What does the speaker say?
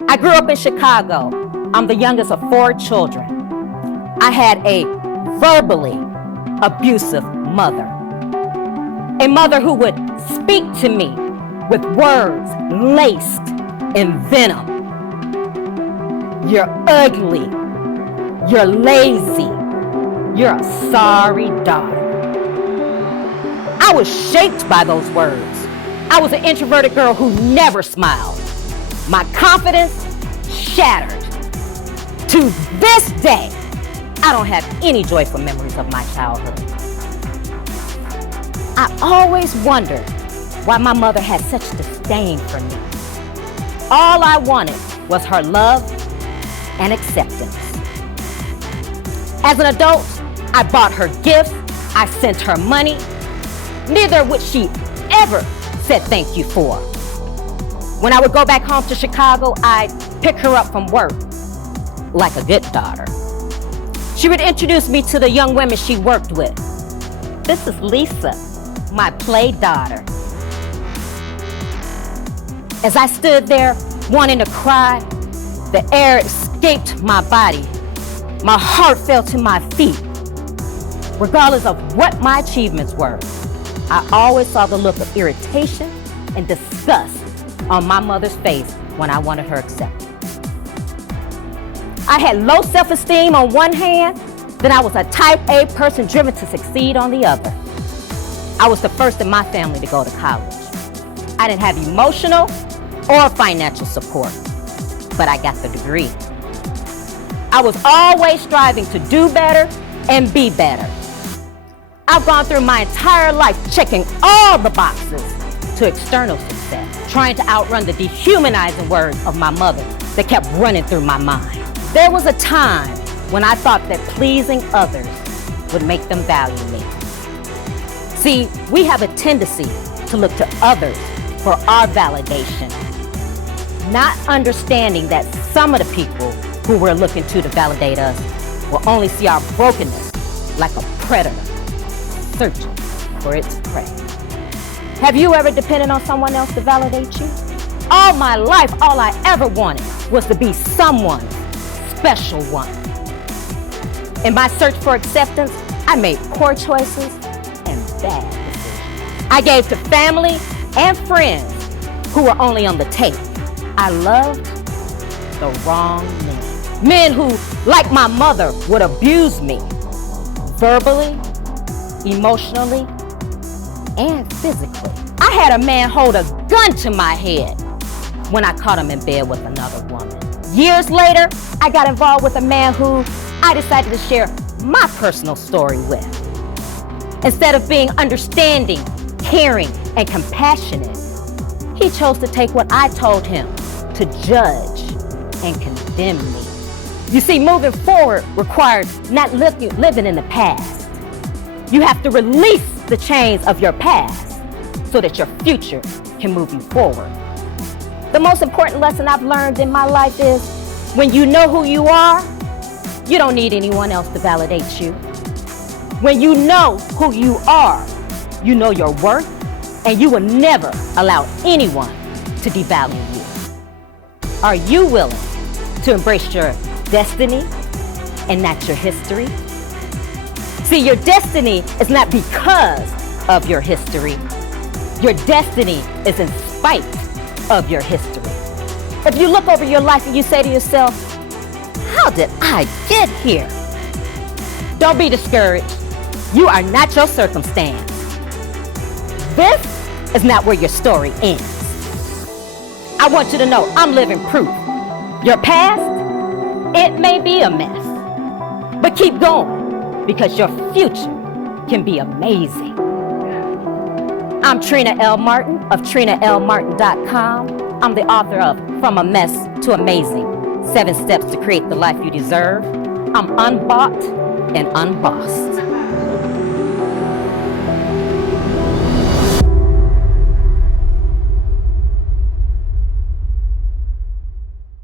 I grew up in Chicago. I'm the youngest of 4 children. I had a verbally abusive mother. A mother who would speak to me with words laced in venom. You're ugly. You're lazy. You're a sorry daughter. I was shaped by those words. I was an introverted girl who never smiled. My confidence shattered. To this day, I don't have any joyful memories of my childhood. I always wondered why my mother had such disdain for me. All I wanted was her love and acceptance. As an adult, I bought her gifts, I sent her money, neither of which she ever said thank you for. When I would go back home to Chicago, I'd pick her up from work like a good daughter. She would introduce me to the young women she worked with. This is Lisa, my play daughter. As I stood there wanting to cry, the air escaped my body. My heart fell to my feet. Regardless of what my achievements were, I always saw the look of irritation and disgust on my mother's face when I wanted her accepted. I had low self-esteem on one hand, then I was a type A person driven to succeed on the other. I was the first in my family to go to college. I didn't have emotional or financial support, but I got the degree. I was always striving to do better and be better. I've gone through my entire life checking all the boxes to external success, trying to outrun the dehumanizing words of my mother that kept running through my mind. There was a time when I thought that pleasing others would make them value me. See, we have a tendency to look to others for our validation, not understanding that some of the people who we're looking to validate us will only see our brokenness like a predator searching for its prey. Have you ever depended on someone else to validate you? All my life, all I ever wanted was to be someone's special one. In my search for acceptance, I made poor choices and bad decisions. I gave to family and friends who were only on the tape. I loved the wrong men. Men who, like my mother, would abuse me verbally, emotionally, and physically. I had a man hold a gun to my head when I caught him in bed with another woman. Years later, I got involved with a man who I decided to share my personal story with. Instead of being understanding, caring, and compassionate, he chose to take what I told him to judge and condemn me. You see, moving forward requires not living in the past. You have to release the chains of your past so that your future can move you forward. The most important lesson I've learned in my life is when you know who you are, you don't need anyone else to validate you. When you know who you are, you know your worth, and you will never allow anyone to devalue you. Are you willing to embrace your destiny and not your history? See, your destiny is not because of your history. Your destiny is in spite of your history. If you look over your life and you say to yourself, how did I get here? Don't be discouraged. You are not your circumstance. This is not where your story ends. I want you to know I'm living proof. Your past, it may be a mess, but keep going because your future can be amazing. I'm Trina L. Martin of TrinaLMartin.com. I'm the author of From a Mess to Amazing, 7 Steps to Create the Life You Deserve. I'm unbought and unbossed.